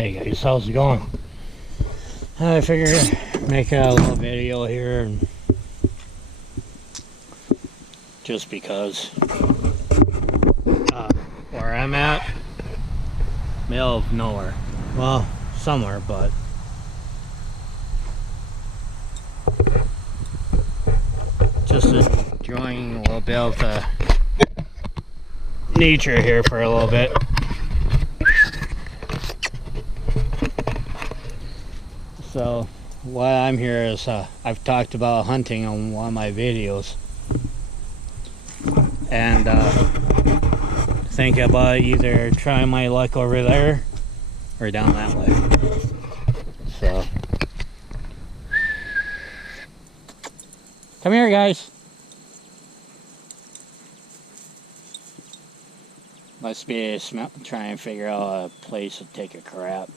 Hey guys, how's it going? I figured make a little video here, and just because where I'm at, middle of nowhere. Well, somewhere, but just enjoying a little bit of the nature here for a little bit. So why I'm here is I've talked about hunting on one of my videos, and think about either trying my luck over there or down that way. So come here, guys. Must be trying to figure out a place to take a crap.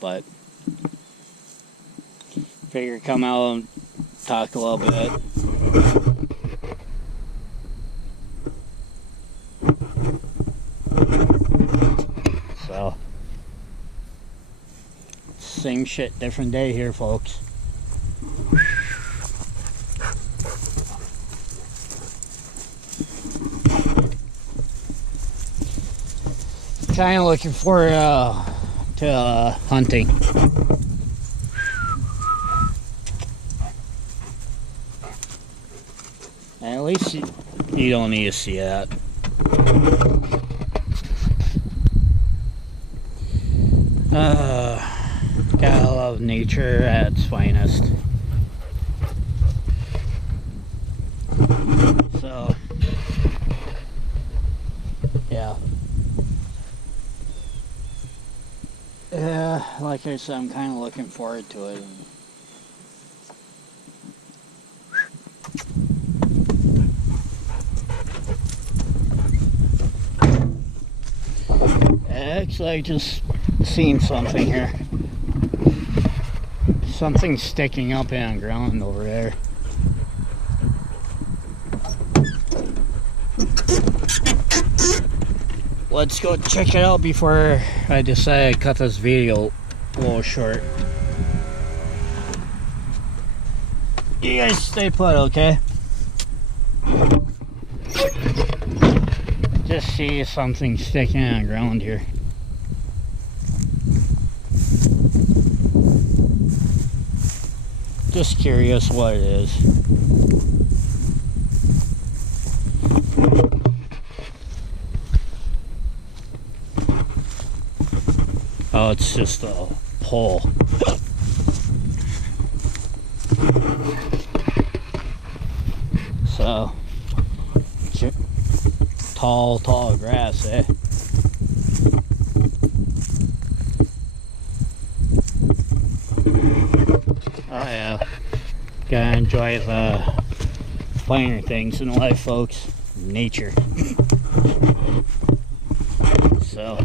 But figure come out and talk a little bit. So same shit, different day here, folks. Kind of looking forward to hunting. At least you don't need to see that. Gotta love nature at its finest. So yeah. Like I said, I'm kind of looking forward to it. Actually, I just seen something here. Something sticking up in the ground over there. Let's go check it out before I decide to cut this video a little short. You guys stay put, okay? Just see something sticking on the ground here. Just curious what it is. Oh, it's just a pole. So, tall grass, eh? Oh yeah, gotta enjoy the finer things in life, folks. Nature. So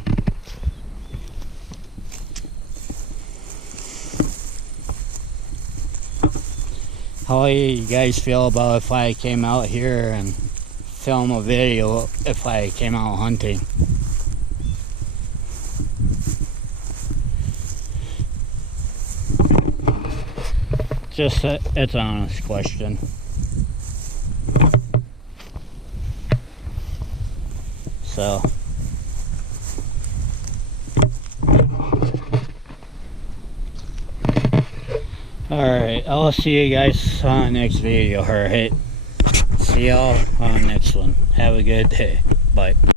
how do you guys feel about if I came out here and film a video if I came out hunting? Just it's an honest question. So alright, I'll see you guys on the next video. Alright, see y'all on the next one. Have a good day. Bye.